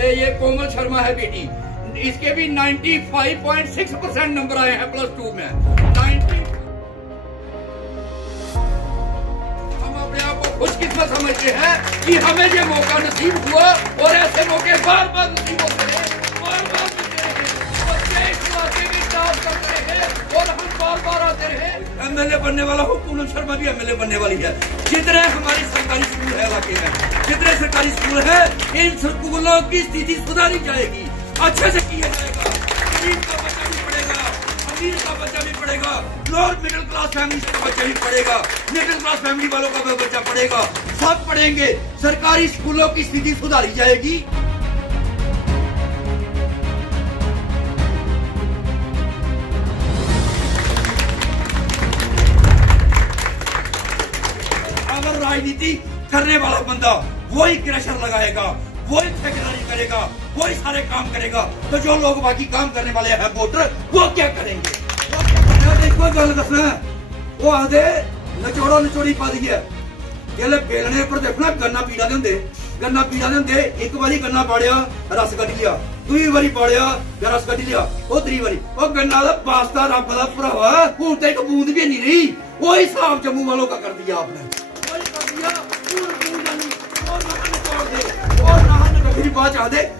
ये कोमल शर्मा है बेटी, इसके भी 95.6% नंबर आए हैं +2 में। 90 हम अपने आप को खुशकिस्मत समझते हैं कि हमें ये मौका नसीब हुआ और ऐसे मौके बार बार नसीब होते रहे, बार बार मिलते रहे, बच्चे इस इलाके की टॉप करते रहे और हम बार बार आते रहे। MLA बनने वाला हूँ, पूनम शर्मा भी MLA बनने वाली है। जितने हमारे सरकारी स्कूल है इलाके में, जितने सरकारी स्कूल है, इन स्कूलों की स्थिति सुधारी जाएगी, अच्छे से किया जाएगा। गरीब का बच्चा भी पढ़ेगा, अमीर का बच्चा भी पढ़ेगा, लोअर मिडिल क्लास फैमिली का बच्चा भी पढ़ेगा, मिडिल क्लास फैमिली वालों का बच्चा पढ़ेगा, सब पढ़ेंगे। सरकारी स्कूलों की स्थिति सुधारी जाएगी। अगर राजनीति करने वाला बंदा वही क्रशर लगाएगा, वही ठेकेदारी करेगा, वही सारे काम करेगा, तो जो लोग बाकी काम करने वाले हैं वोटर, वो क्या करेंगे? देखो गल दसना, वो आधे नचोड़ा नचोड़ी पा दी है। बेलने पर देखना गन्ना पीड़ा देंगे, गन्ना पीड़ा देंगे। एक बारी गन्ना पाड़िया रस कट लिया, दूई बारी पाड़िया रस कट लिया, वो त्री बारी वो गन्ना का वास्ता रब का भरावा हूं तो एक बूंद भी नहीं रही। वही हिसाब जम्मू वालों का कर दिया आपने, वही कर दिया।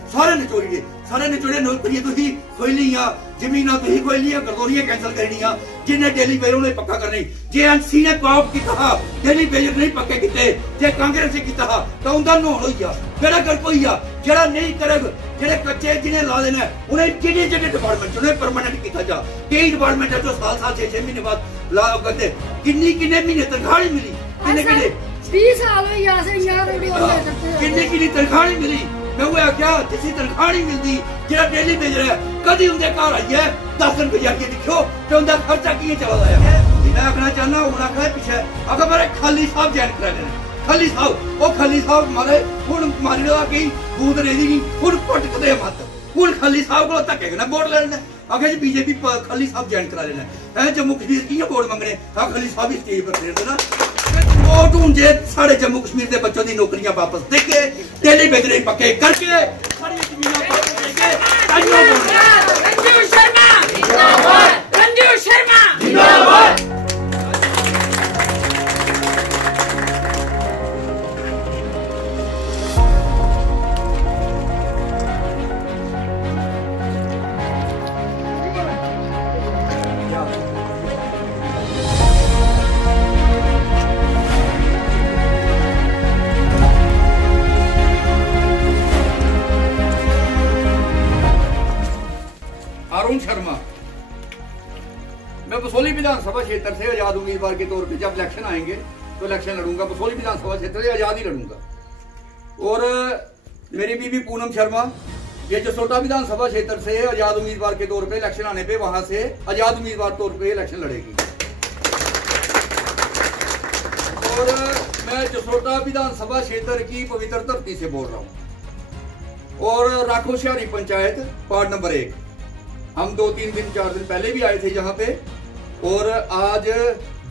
सारे निचोड़िए, सारे निचोड़े नौकरियां तुही खोई लिया, जमीना तुही खोई लिया, गरदौरियां कैंसिल करनिया, जिन्हें डेली वेजर ने पक्का करनी। जे एनसी ने कॉप किया, डेली वेजर नहीं पक्के किते, जे कांग्रेस ने किया तो उनका नोन होइया, बेड़ा गर्क होइया। जेड़ा नहीं करेगा, जेड़े कच्चे जिन्हें ला देना है, उन्हें जिन्हें जिन्हें डिपार्टमेंट उन्हें परमानेंट किया जा। कई डिपार्टमेंट है जो साल 6 महीने बाद ला करते, किन्नी किन्ने महीने तनख्वाह नहीं मिली, किन्ने किन्ने 20 साल हो यहाँ से किन्नी किन्नी तनख्वाह नहीं मिली। मैं वो क्या जिसी तनख्वाह नहीं मिलती, जेड़ा डेली भेज रहा है, कभी उनके घर आई है 10 रुपये जाके दिखो तो उनका खर्चा किए चला है। मैं आखना चाहना हूं आखा पीछे अगर मेरे खाली साहब ज्वाइन करा देना, खाली साहब वो खाली साहब मारे हूं मारी लगा गई बूथ रेदी नहीं हूं पटकते मत हूं खाली साहब को धक्के ना वोट लेना। आगे जी बीजेपी खाली साहब ज्वाइन करा लेना है। जम्मू कश्मीर की वोट मंगने खाली साहब ही स्टेज पर फेर देना। वोट ढूंढे साढ़े जम्मू कश्मीर के बच्चों की नौकरियां वापस देके, डेली बेचने पक्के करके, रंजू शर्मा जिंदाबाद, रंजू शर्मा जिंदाबाद। अरुण शर्मा, मैं बसोली विधानसभा क्षेत्र से आजाद उम्मीदवार के तौर पे जब इलेक्शन आएंगे तो इलेक्शन लड़ूंगा। बसोली विधानसभा क्षेत्र से आजाद ही लड़ूंगा। और मेरी बीवी पूनम शर्मा ये जसोटा विधानसभा क्षेत्र से आजाद उम्मीदवार के तौर पे इलेक्शन आने पे वहां से आजाद उम्मीदवार तौर पे इलेक्शन लड़ेगी। और मैं जसोटा विधानसभा क्षेत्र की पवित्र धरती से बोल रहा हूँ। और राखोशहरी पंचायत वार्ड नंबर 1 हम 2-3 दिन 4 दिन पहले भी आए थे यहाँ पे और आज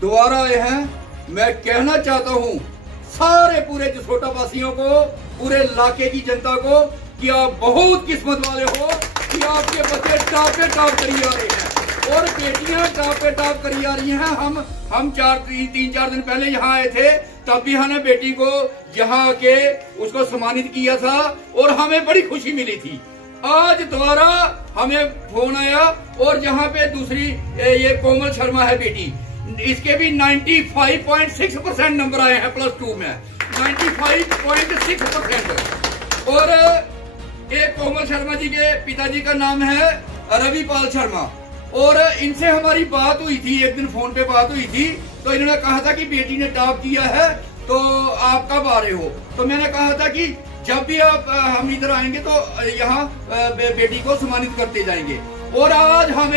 दोबारा आए हैं। मैं कहना चाहता हूँ सारे पूरे जसोटा वासियों को, पूरे इलाके की जनता को कि आप बहुत किस्मत वाले हो कि आपके बच्चे टॉप पे टॉप करी आ रहे हैं और बेटियां टॉप पे टॉप करी आ रही हैं। हम 3-4 दिन पहले यहाँ आए थे, तब भी हमने बेटी को यहाँ आके उसको सम्मानित किया था और हमें बड़ी खुशी मिली थी। आज दोबारा हमें फोन आया और यहाँ पे दूसरी ये कोमल शर्मा है बेटी, इसके भी 95.6% नंबर आए हैं +2 में। 95.6%। और एक कोमल शर्मा जी के पिताजी का नाम है रविपाल शर्मा और इनसे हमारी बात हुई थी, एक दिन फोन पे बात हुई थी तो इन्होंने कहा था कि बेटी ने टॉप किया है तो आप कब आ रहे हो। तो मैंने कहा था कि जब भी आप हम इधर आएंगे तो यहाँ बेटी को सम्मानित करते जाएंगे। और आज हम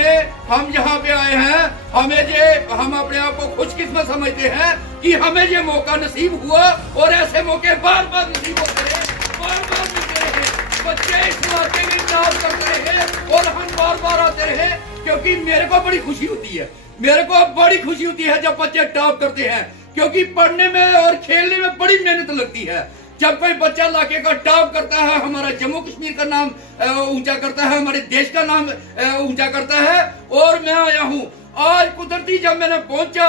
यहाँ पे आए हैं, हम अपने आप को खुशकिस्मत समझते हैं कि हमें ये मौका नसीब हुआ और ऐसे मौके बार बार नसीब होते रहे, बार बार मिलते रहे, बच्चे इस इलाके की टॉप करते रहे और हम बार बार आते रहे। क्योंकि मेरे को बड़ी खुशी होती है, मेरे को बड़ी खुशी होती है जब बच्चे टॉप करते हैं, क्योंकि पढ़ने में और खेलने में बड़ी मेहनत लगती है। जब कोई बच्चा इलाके का टॉप करता है, हमारा जम्मू कश्मीर का नाम ऊंचा करता है, हमारे देश का नाम ऊंचा करता है। और मैं आया हूँ आज कुदरती, जब मैंने पहुंचा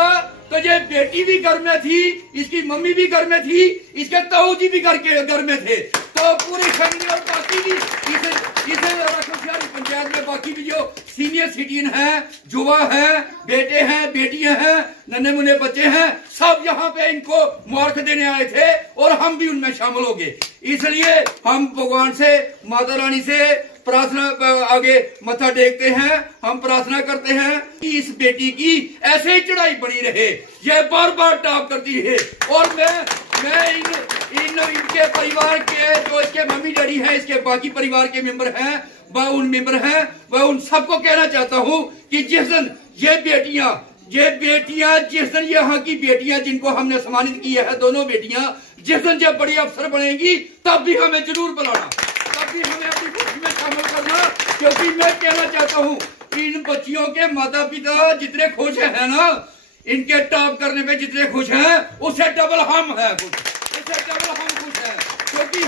तो ये बेटी भी घर में थी, इसकी मम्मी भी घर में थी, इसके ताऊ जी भी घर में थे, तो पूरी फैमिली और बाकी भी इसे राखोशियारी पंचायत में बाकी भी जो सीनियर सिटीजन हैं, युवा हैं, बेटे हैं, बेटियां हैं, नन्हे मुन्ने बच्चे हैं, सब यहाँ पे इनको मुबारक देने आए थे और हम भी उनमें शामिल हो गए। इसलिए हम भगवान से, माता रानी से प्रार्थना आगे मत्था टेकते हैं, हम प्रार्थना करते हैं कि इस बेटी की ऐसे ही चढ़ाई बनी रहे, यह बार बार टॉप करती है। और मैं इनके परिवार के जो इसके मम्मी डैडी हैं, इसके बाकी परिवार के मेंबर हैं, वह उन सबको कहना चाहता हूँ कि जिस दिन ये बेटियां जिस दिन यहाँ की बेटियां जिनको हमने सम्मानित किया है, दोनों बेटियां जिस दिन जब बड़ी अफसर बनेंगी तब भी हमें जरूर बुलाना, तब भी हमें अपनी खुशी में शामिल करना, क्योंकि मैं कहना चाहता हूँ इन बच्चियों के माता पिता जितने खुश हैं ना, इनके टॉप करने पे जितने खुश हैं, उससे डबल हम हैं खुश, इससे डबल हम खुश हैं। क्योंकि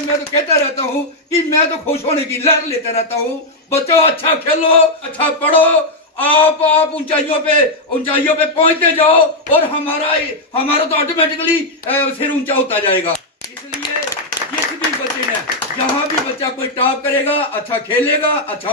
मैं तो कहता रहता हूँ कि मैं तो खुश होने की लहर लेता रहता हूँ। बच्चों अच्छा खेलो, अच्छा पढ़ो, आप ऊंचाइयों पे पहुंचते जाओ और हमारा तो ऑटोमेटिकली सिर ऊंचा होता जाएगा। इसलिए जिस भी बच्चे ने, जहां भी बच्चा कोई टॉप करेगा, अच्छा खेलेगा, अच्छा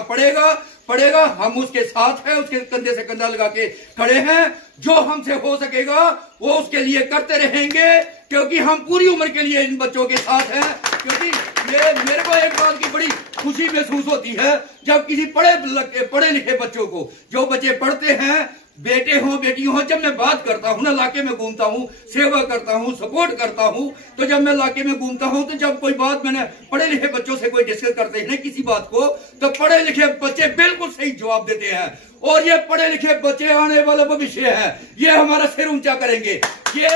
पढ़ेगा, हम उसके साथ हैं, उसके कंधे से कंधा लगा के खड़े हैं। जो हमसे हो सकेगा वो उसके लिए करते रहेंगे, क्योंकि हम पूरी उम्र के लिए इन बच्चों के साथ हैं। क्योंकि मेरे को एक बात की बड़ी खुशी महसूस होती है जब किसी पढ़े लिखे बच्चों को, जो बच्चे पढ़ते हैं, बेटे हों बेटी हों, जब मैं बात करता हूँ ना, इलाके में घूमता हूँ, सेवा करता हूँ, सपोर्ट करता हूँ, तो जब मैं इलाके में घूमता हूँ तो जब कोई बात मैंने पढ़े लिखे बच्चों से कोई डिस्कस करते हैं ना किसी बात को, तो पढ़े लिखे बच्चे बिल्कुल सही जवाब देते हैं। और ये पढ़े लिखे बच्चे आने वाला भविष्य है, ये हमारा सिर ऊंचा करेंगे। ये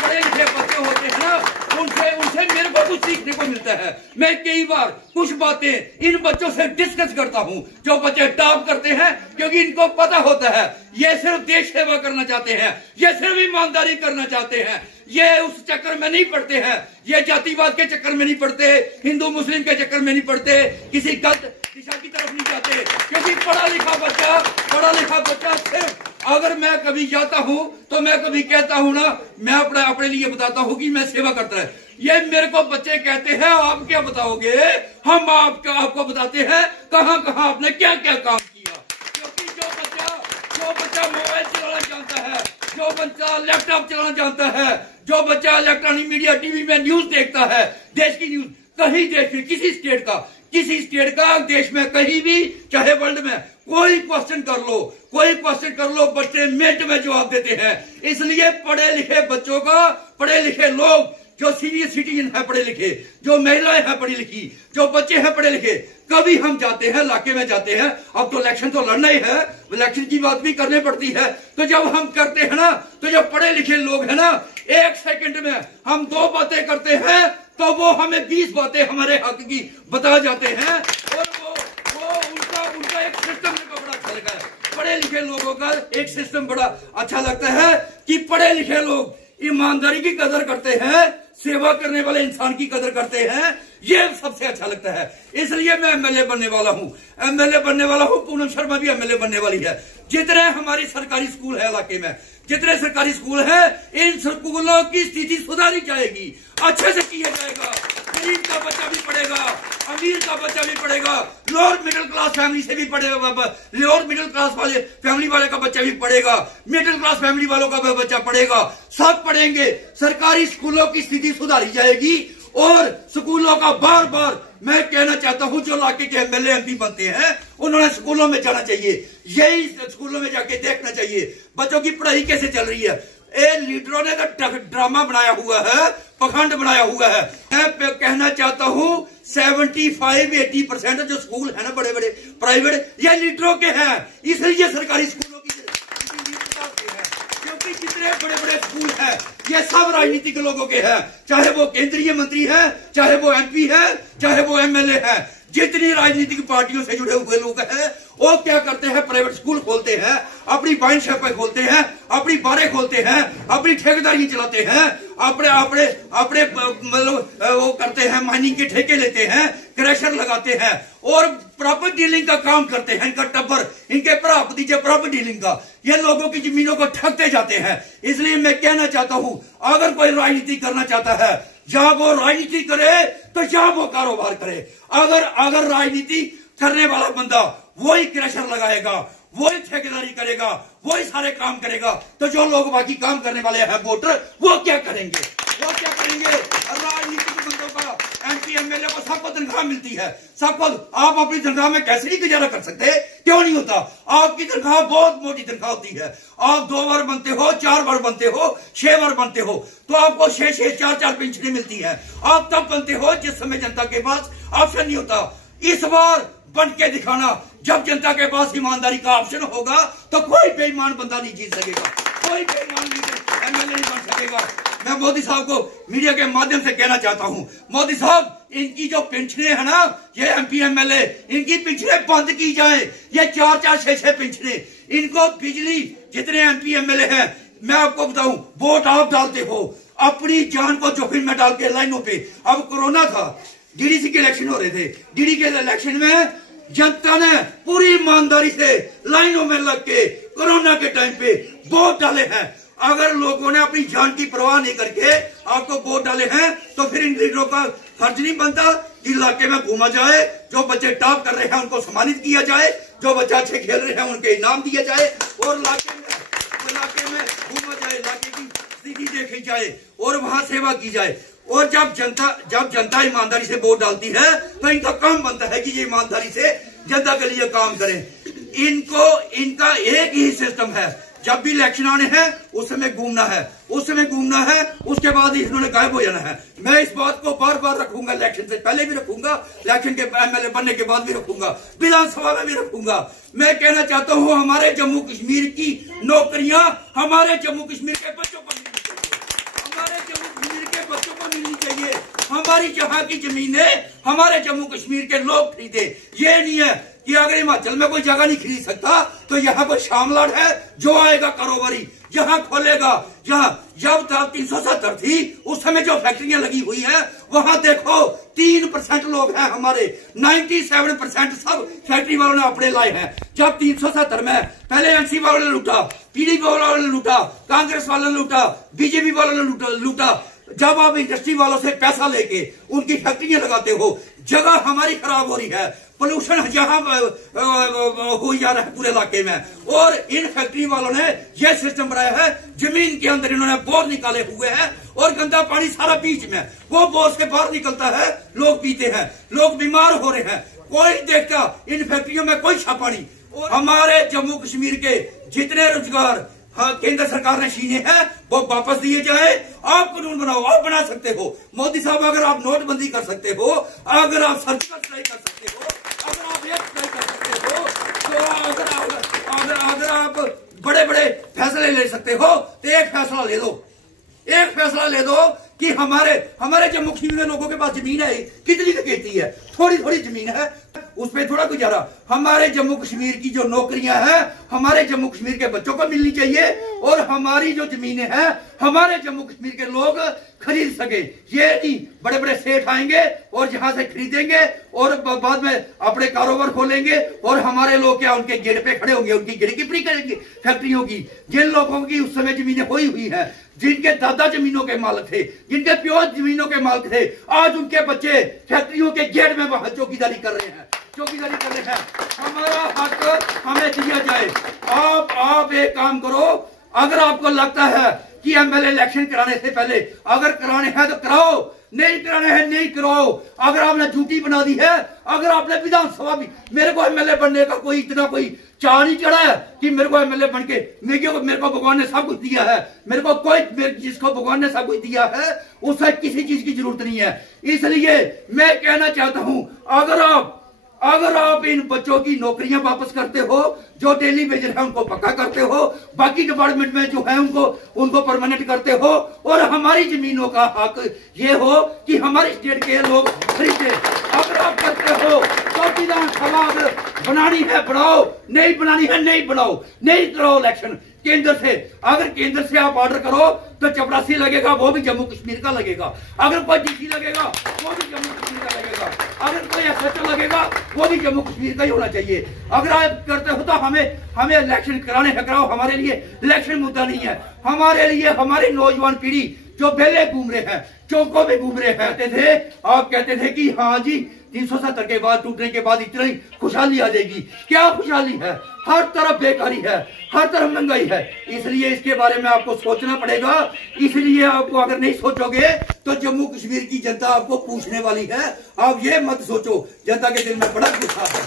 पढ़े लिखे बच्चे होते हैं ना, उनसे मेरे को कुछ सीखने को मिलता है। मैं कई बार कुछ बातें इन बच्चों से डिस्कस करता हूँ जो बच्चे टॉप करते हैं, क्योंकि इनको पता होता है ये सिर्फ देश सेवा करना चाहते हैं, ये सिर्फ ईमानदारी करना चाहते हैं, ये उस चक्कर में नहीं पड़ते हैं, ये जातिवाद के चक्कर में नहीं पड़ते, हिंदू मुस्लिम के चक्कर में नहीं पड़ते, किसी गलत दिशा की तरफ नहीं जाते। क्योंकि पढ़ा लिखा बच्चा सिर्फ, अगर मैं कभी जाता हूँ तो मैं कभी कहता हूँ ना, मैं अपने लिए बताता हूँ कि मैं सेवा करता है। ये मेरे को बच्चे कहते हैं आप क्या बताओगे, हम आपको बताते हैं कहाँ आपने क्या क्या काम किया। क्योंकि जो बच्चा मोबाइल चलाना जानता है, जो बच्चा लैपटॉप चलाना जानता है, जो बच्चा इलेक्ट्रॉनिक मीडिया टीवी में न्यूज देखता है, देश की न्यूज, कहीं देश में किसी स्टेट का देश में कहीं भी, चाहे वर्ल्ड में, कोई क्वेश्चन कर लो बच्चे मिनट में जवाब देते हैं। इसलिए पढ़े लिखे बच्चों का, पढ़े लिखे लोग, जो सीनियर सिटीजन है पढ़े लिखे, जो महिलाएं हैं पढ़ी लिखी, जो बच्चे हैं पढ़े लिखे, कभी हम जाते हैं इलाके में जाते हैं, अब तो इलेक्शन तो लड़ना ही है, इलेक्शन की बात भी करनी पड़ती है, तो जब हम करते हैं ना, तो जो पढ़े लिखे लोग हैं ना, 1 सेकंड में हम 2 बातें करते हैं तो वो हमें 20 बातें हमारे हक की बता जाते हैं। और वो उनका एक सिस्टम मेरे को बड़ा अच्छा लगा है। पढ़े लिखे लोगों का एक सिस्टम बड़ा अच्छा लगता है कि पढ़े लिखे लोग ईमानदारी की कदर करते हैं, सेवा करने वाले इंसान की कदर करते हैं, ये सबसे अच्छा लगता है। इसलिए मैं एमएलए बनने वाला हूँ। पूनम शर्मा भी एमएलए बनने वाली है। जितने हमारी सरकारी स्कूल है इलाके में, जितने सरकारी स्कूल है, इन स्कूलों की स्थिति सुधारी जाएगी, अच्छे से किया जाएगा। गरीब का बच्चा भी पढ़ेगा, अमीर का बच्चा भी पढ़ेगा, लोअर मिडिल क्लास फैमिली से भी पढ़ेगा, लोअर मिडिल क्लास वाले फैमिली वाले का बच्चा भी पढ़ेगा, मिडिल क्लास फैमिली वालों का बच्चा पढ़ेगा, सब पढ़ेंगे। सरकारी स्कूलों की स्थिति सुधारी जाएगी। और स्कूलों का बार बार मैं कहना चाहता हूं, जो इलाके के एमएलए एमपी बनते हैं, उन्होंने स्कूलों में जाना चाहिए, यही स्कूलों में जाके देखना चाहिए बच्चों की पढ़ाई कैसे चल रही है। लीडरों ने तो ड्रामा बनाया हुआ है, पखंड बनाया हुआ है। मैं कहना चाहता हूं 75-80% जो स्कूल है ना बड़े बड़े प्राइवेट, ये लीडरों के हैं, इसलिए सरकारी स्कूलों की है। क्योंकि जितने बड़े बड़े स्कूल हैं ये सब राजनीतिक लोगों के हैं, चाहे वो केंद्रीय मंत्री है, चाहे वो एमपी है, चाहे वो एमएलए है, जितनी राजनीतिक पार्टियों से जुड़े हुए लोग हैं वो क्या करते हैं, प्राइवेट स्कूल खोलते हैं, अपनी वाइन शॉपें खोलते हैं, अपनी बारें खोलते हैं, अपनी ठेकेदारी चलाते हैं, अपने अपने अपने मतलब वो करते हैं, माइनिंग के ठेके लेते हैं, क्रैशर लगाते हैं और प्रॉपर्टी डीलिंग का काम करते हैं। इनका टब्बर, इनके भतीजे प्रॉपर्टी डीलिंग का, ये लोगों की जमीनों को ठगते जाते हैं। इसलिए मैं कहना चाहता हूं, अगर कोई राजनीति करना चाहता है, जहां वो राजनीति करे तो जहां वो कारोबार करे। अगर राजनीति करने वाला बंदा वही क्रैशर लगाएगा, वही ठेकेदारी करेगा, वही सारे काम करेगा, तो जो लोग बाकी काम करने वाले हैं वोटर, वो क्या करेंगे? वो क्या करेंगे? राजनीतिक बंदों का, एमपी एमएलए को सबको तनख्वाह मिलती है, सबको। आप अपनी तनख्वाह में कैसे नहीं गुजारा कर सकते? क्यों नहीं होता? आपकी तनख्वाह बहुत मोटी तनख्वाह होती है। आप 2 बार बनते हो, 4 बार बनते हो, 6 बार बनते हो, तो आपको 6-6, 4-4 पेंशनें मिलती है। आप तब बनते हो जिस समय जनता के पास ऑप्शन नहीं होता। इस बार बन के दिखाना, जब जनता के पास ईमानदारी का ऑप्शन होगा तो कोई बेईमान बंदा नहीं जीत सकेगा, कोई बेईमान एमएलए नहीं बन सकेगा। मैं मोदी साहब को मीडिया के माध्यम से कहना चाहता हूं, मोदी साहब, इनकी जो पेंशनें है ना, ये एमपी एमएलए, इनकी पेंशनें बंद की जाए। ये 4-4, 6-6 पेंशनें, इनको बिजली, जितने एमपी एमएलए हैं, मैं आपको बताऊं, वोट आप डालते हो अपनी जान को जोखिम में डाल के लाइनों पे। अब कोरोना था, डीडीसी के इलेक्शन हो रहे थे, डीडी के इलेक्शन में जनता ने पूरी ईमानदारी से लाइनों में लग के कोरोना के टाइम पे वोट डाले हैं। अगर लोगों ने अपनी जान की परवाह नहीं करके आपको वोट डाले हैं, तो फिर इन लीडरों का फर्ज नहीं बनता कि इलाके में घूमा जाए, जो बच्चे टॉप कर रहे हैं उनको सम्मानित किया जाए, जो बच्चे अच्छे खेल रहे हैं उनके इनाम दिया जाए, और इलाके में घूमा जाए, इलाके की स्थिति देखी जाए और वहां सेवा की जाए। और जब जनता ईमानदारी से वोट डालती है तो इनका काम बनता है कि ये ईमानदारी से जनता के लिए काम करें। इनका एक ही सिस्टम है, जब भी इलेक्शन आने हैं उस समय घूमना है, उसके बाद इन्होंने गायब हो जाना है। मैं इस बात को बार बार रखूंगा, इलेक्शन से पहले भी रखूंगा, इलेक्शन के एमएलए बनने के बाद भी रखूंगा, विधानसभा में भी रखूंगा। मैं कहना चाहता हूं, हमारे जम्मू कश्मीर की नौकरियां हमारे जम्मू कश्मीर के बच्चों को मिलनी चाहिए, हमारे जम्मू कश्मीर के बच्चों को मिलनी चाहिए। हमारी जहां की जमीनें हमारे जम्मू कश्मीर के लोग खरीदे। ये नहीं है कि अगर हिमाचल में कोई जगह नहीं खरीद सकता तो यहाँ पर शामलाट है, जो आएगा कारोबारी जहां खोलेगा। जब 370 थी उस समय जो फैक्ट्रियां लगी हुई है, वहां देखो 3% लोग हैं हमारे, 97% सब फैक्ट्री वालों ने अपने लाए हैं। जब 370 में पहले एनसी वालों ने लूटा, पीडीपी वालों ने लूटा, कांग्रेस वालों ने लूटा, बीजेपी वालों ने लूटा। जब आप इंडस्ट्री वालों से पैसा लेके उनकी फैक्ट्रियां लगाते हो, जगह हमारी खराब हो रही है, पोल्यूशन जहां हो जा रहा है पूरे इलाके में। और इन फैक्ट्री वालों ने यह सिस्टम बनाया है, जमीन के अंदर इन्होंने बोर निकाले हुए हैं और गंदा पानी सारा बीच में, वो बोर से बाहर निकलता है, लोग पीते हैं, लोग बीमार हो रहे हैं। कोई देखता इन फैक्ट्रियों में कोई छापा नहीं। और हमारे जम्मू कश्मीर के जितने रोजगार केंद्र सरकार ने छीने हैं वो वापस दिए जाए। आप कानून बनाओ, आप बना सकते हो। मोदी साहब, अगर आप नोटबंदी कर सकते हो, अगर आप सर्जिकल स्ट्राइक कर सकते हो, अगर आप एक स्ट्राइक कर सकते हो, तो अगर आप बड़े बड़े फैसले ले सकते हो, तो एक फैसला ले दो, एक फैसला ले दो कि हमारे जम्मू कश्मीर के लोगों के पास जमीन है, कितनी कहती है, थोड़ी थोड़ी जमीन है, उस पर थोड़ा गुजारा। हमारे जम्मू कश्मीर की जो नौकरियां हैं हमारे जम्मू कश्मीर के बच्चों को मिलनी चाहिए, और हमारी जो जमीनें हैं हमारे जम्मू कश्मीर के लोग खरीद सके। ये नहीं बड़े बड़े सेठ आएंगे और जहां से खरीदेंगे और बाद में अपने कारोबार खोलेंगे, और हमारे लोग क्या उनके गेट पे खड़े होंगे, उनकी गिरकीपरी करेंगे फैक्ट्रियों की। जिन लोगों की उस समय जमीनें खोई हुई है, जिनके दादा जमीनों के मालिक थे, जिनके प्योर जमीनों के मालिक थे, आज उनके बच्चे फैक्ट्रियों के गेट में वहां चौकीदारी कर रहे हैं, चौकीदारी कर रहे हैं। हमारा हक हमें दिया जाए। आप एक काम करो, अगर आपको लगता है कि एमएलए इलेक्शन कराने से पहले अगर कराने हैं तो कराओ, नहीं कराने हैं नहीं कराओ। अगर आपने ड्यूटी बना दी है, अगर आपने विधानसभा भी, मेरे को एमएलए बनने का कोई इतना कोई चाह नहीं चढ़ा है कि मेरे को एमएलए बन के मेरे को भगवान ने सब कुछ दिया है। मेरे को कोई, जिसको भगवान ने सब कुछ दिया है उसे किसी चीज की जरूरत नहीं है। इसलिए मैं कहना चाहता हूं, अगर आप इन बच्चों की नौकरियां वापस करते हो, जो डेली वेजर है उनको पक्का करते हो, बाकी डिपार्टमेंट में जो है उनको परमानेंट करते हो, और हमारी जमीनों का हक ये हो कि हमारी स्टेट के लोग खरीदे, अगर आप करते हो तो विधानसभा बनानी है बढ़ाओ, नहीं बनानी है नहीं बनाओ, नहीं करो इलेक्शन केंद्र से। अगर केंद्र से आप ऑर्डर करो तो चपरासी लगेगा, वो भी जम्मू कश्मीर का लगेगा। अगर कोई डीसी लगेगा वो भी जम्मू कश्मीर का लगेगा। अगर कोई एसएचओ लगेगा वो भी जम्मू कश्मीर का ही होना चाहिए। अगर आप करते हो तो हमें इलेक्शन कराने है, कराओ। हमारे लिए इलेक्शन मुद्दा नहीं है, हमारे लिए हमारी नौजवान पीढ़ी जो बेले घूम रहे हैं, चौकों में घूम रहे हैं, आप कहते थे कि हाँ जी 370 के बाद टूटने के बाद इतनी खुशहाली आ जाएगी। क्या खुशहाली है? हर तरफ बेकारी है, हर तरफ महंगाई है। इसलिए इसके बारे में आपको सोचना पड़ेगा। इसलिए आपको अगर नहीं सोचोगे तो जम्मू कश्मीर की जनता आपको पूछने वाली है। आप ये मत सोचो, जनता के दिल में बड़ा गुस्सा है।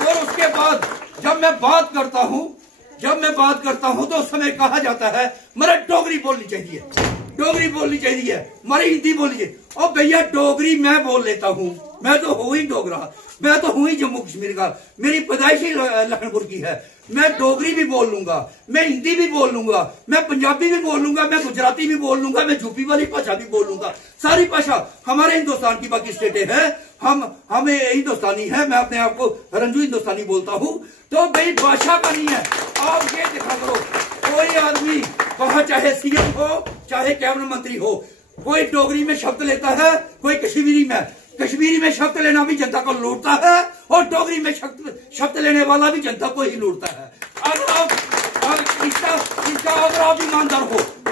और उसके बाद जब मैं बात करता हूं तो उस समय कहा जाता है मेरा डोगरी बोलनी चाहिए, डोगरी बोलनी चाहिए, हमारी हिंदी बोलिए। और भैया डोगरी मैं बोल लेता हूँ, मैं तो हूं ही डोगरा, मैं तो हूं ही जम्मू कश्मीर का, मेरी पैदाइश ही लखनपुर की है। मैं डोगरी भी बोल लूंगा, मैं हिंदी भी बोल लूंगा, मैं पंजाबी भी बोल लूंगा, मैं गुजराती भी बोल लूंगा, मैं यूपी वाली भाषा भी बोल लूंगा। सारी भाषा हमारे हिंदुस्तान की बाकी स्टेटें हैं, हमें हिंदुस्तानी है। मैं अपने आप को रंजू हिंदुस्तानी बोलता हूँ। तो भाई भाषा का नहीं है, आप ये देखा करो। कोई आदमी वहां चाहे सीएम हो चाहे कैबिनेट मंत्री हो, कोई डोगरी में शब्द लेता है, कोई कश्मीरी में शब्द लेना भी जनता को लूटता है, और डोगरी में शब्द लेने वाला भी जनता को ही लूटता है। अगर आप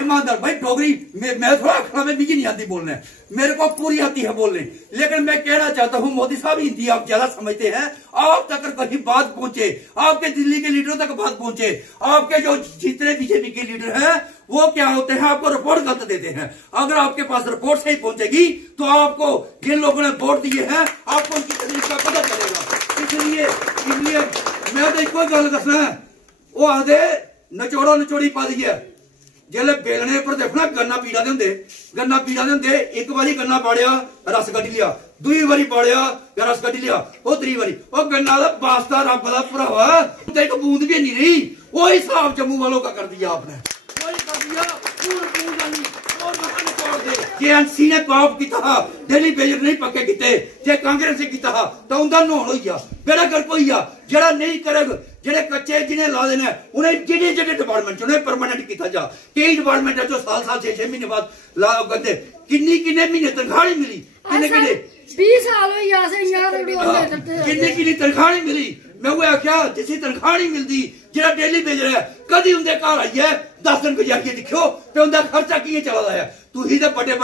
ईमानदार भाई, डोगरी मैं थोड़ा अखड़ा में भी नहीं आती बोलने, मेरे को पूरी आती है बोलने। लेकिन मैं कहना चाहता हूं मोदी साहब, हिंदी आप ज्यादा समझते हैं, आप तक कहीं बात पहुंचे, आपके दिल्ली के लीडरों तक बात पहुंचे। आपके जो जितने बीजेपी के लीडर हैं वो क्या होते हैं, आपको रिपोर्ट गलत देते हैं। अगर आपके पास रिपोर्ट सही पहुंचेगी तो आपको जिन लोगों ने वोट दिए हैं आपको उनकी तकलीफ का पता चलेगा। इसलिए मैं तो एक गल दसना, वो आदे नचोड़ो नचोड़ी पा दी है। जेले बेलने पर देखो ना गन्ना पीड़ा दे होंगे, एक बारी गन्ना पाड़िया रस कड्ढ लिया, दूई बारी पाड़िया रस कड्ढ लिया, वो त्री बारी वो गन्ना का वास्ता रब का भरावा एक बूंद भी नहीं रही। वही हिसाब जम्मू वालों का कर दिया आपने, वही कर दिया। एनसी ने कॉप किया, डेली वेजर नहीं पक्के किते, जे कांग्रेस ने किया तो उनका नौन हो गया, बेड़ा गर्क हो गया। जरा नहीं करेगा, जेडे कच्चे जिन्हें ला देना उन्हें जेडे डिपार्टमेंट उन्हें परमानेंट किया जा। कई डिपार्टमेंट है जो साल 6-6 महीने बाद ला करते, किन्ने महीने तनख्वाह नहीं मिली, किन्ने 20 साल किन्नी तनख्वाह नहीं मिली। मैं वो आख्या जिसी तनख्वाह नहीं मिलती, जेड़ा डेली वेजर है कदी उनके घर आई है 10 दिन गुजारिए दिखो तो उनका खर्चा किए चला है। तुही तो बड़े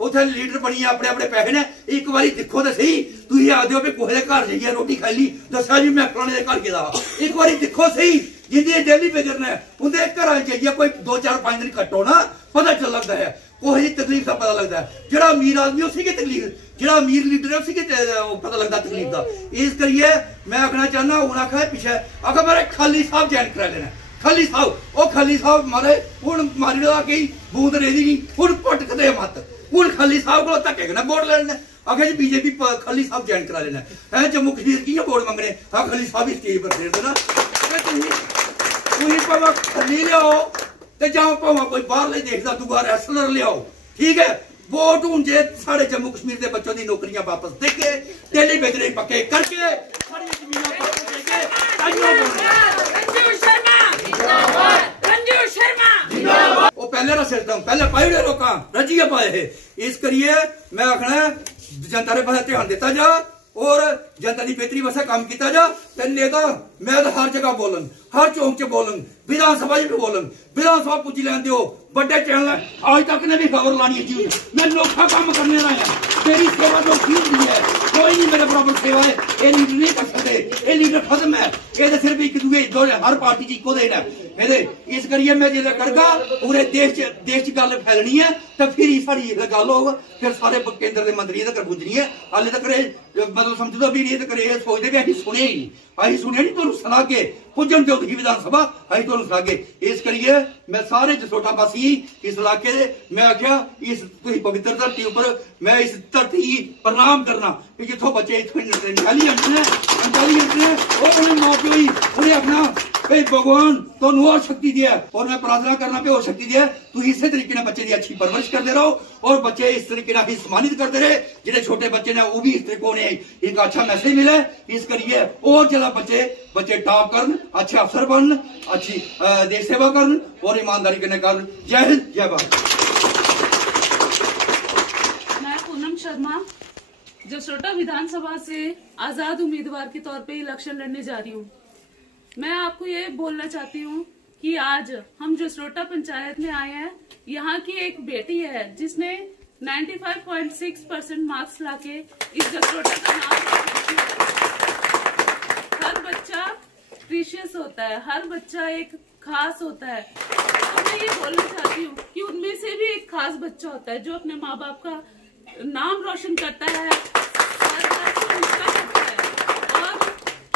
उथे लीडर बनी अपने पैसे ने, एक बारी दिखो तो सही। तुही आदे हो भी कुछ के घर जाइए रोटी खाई ली, दसा जी मैं फलाने घर गया, एक बारी दिखो सही। जिंदे डेली वेजर ने उनके घर जाइए कोई 2-4-5 दिन कट्टो ना, पता चल लगता है कोई तकलीफ का पता लगता है। जरा अमीर आदमी उसी की तकलीफ, जरा अमीर लीडर है उसी की पता लगता तकलीफ का। इस करिए मैं आखना चाहना हूं आखा पीछे अगर मेरे खाली साहब ज्वाइन करा लेना, खाली साहब मारे हूं मारी गई बूंद रेदी नहीं हूं पटकते मत, हूं खाली साहब को धक्के कन्नै वोट लेने। आखिर जी बीजेपी खाली साहब ज्वाइन करा लेना है, जम्मू कश्मीर की वोट मंगने खाली साहब ही स्टेज पर फेर देना। भावें खाली लियाओ ते जाओ भावें कोई बाहर देखदा दूआ रैसलर लियाओ, ठीक है। वोट हूं जे साढ़े जम्मू कश्मीर के बच्चों की नौकरियां वापस देके, डेली वेजर पक्के करके, सारी जमीनां वापस देके। वो पहले ना सिस्टम पहले पाई लोग रजिए पाए है। इस करिए मैं आखना जनता ने पास ध्यान दिता जा और जनता की बेहतरी वास्ते काम किया जा। नेता मैं तो हर जगह बोलन, हर चौक च बोलन, विधानसभा भी बोलन, विधानसभा पुजी लैन दो। बड़े चैनल आज तक ने भी खबर लानी जी मैं नोखा काम करने का है, मेरी सेवा जो की है कोई नहीं मेरे बराबर सेवा है। ये लीडर नहीं कर सकते, ये लीडर खत्म है, ये सिर्फ एक दूसरे हर पार्टी की इको देन है। मेरे इस करिए मैं जिले करगा पूरे देश च गल फैलनी है तो फिर ही साड़ी गल होग, फिर सारे केंद्र के मंत्री तक पुजनी है। हाले तक मतलब समझो भी नहीं, तक सोचते भी अभी सुने ही नहीं, अभी सुने नहीं, तुम सुनागे पुजन जो विधानसभा अभी तुम सुनागे। इस करिए मैं सारे जसरोटा वासी इस इलाके मैं आख्या इस पवित्र धरती उपर मैं इस धरती प्रणाम करना कि जिथों बच्चे इतों निकाली अंटने और मां प्यो ही उन्हें अपना भगवान तो और शक्ति दिया, और मैं प्रार्थना करना पे और शक्ति दिया। तू इसी तरीके ने बच्चे की अच्छी परवरिश करते रहो और बच्चे इस तरीके ही सम्मानित करते रहे। जिन्हें छोटे बच्चे ने वो भी इस तरीके ने एक अच्छा मैसेज मिले। इस करिए और ज्यादा बच्चे टॉप करन, अच्छे अफसर बनन, अच्छी देश सेवा करन और ईमानदारी करने करन। जय हिंद, जय भारत। मैं पूनम शर्मा जसरोटा विधानसभा से आजाद उम्मीदवार के तौर पे इलेक्शन लड़ने जा रही हूँ। मैं आपको ये बोलना चाहती हूँ कि आज हम जसरोटा पंचायत में आए हैं। यहाँ की एक बेटी है जिसने 95.6% मार्क्स लाके इस जसरोटा का नाम रोशन किया। हर बच्चा प्रीशियस होता है, हर बच्चा एक खास होता है। तो मैं ये बोलना चाहती हूँ कि उनमें से भी एक खास बच्चा होता है जो अपने माँ बाप का नाम रोशन करता है,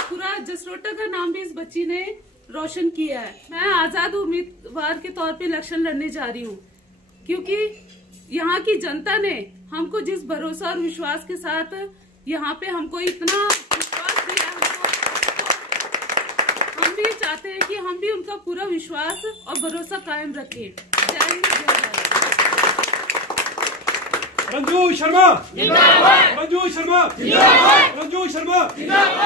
पूरा जसरोटा का नाम भी इस बच्ची ने रोशन किया है। मैं आजाद उम्मीदवार के तौर पे इलेक्शन लड़ने जा रही हूँ क्योंकि यहाँ की जनता ने हमको जिस भरोसा और विश्वास के साथ यहाँ पे हमको इतना विश्वास दिया हमको, हम भी चाहते हैं कि हम भी उनका पूरा विश्वास और भरोसा कायम रखें। जय हिंद, जय भारत। रंजू शर्मा जिंदाबाद, रंजू शर्मा जिंदाबाद, रंजू शर्मा जिंदाबाद।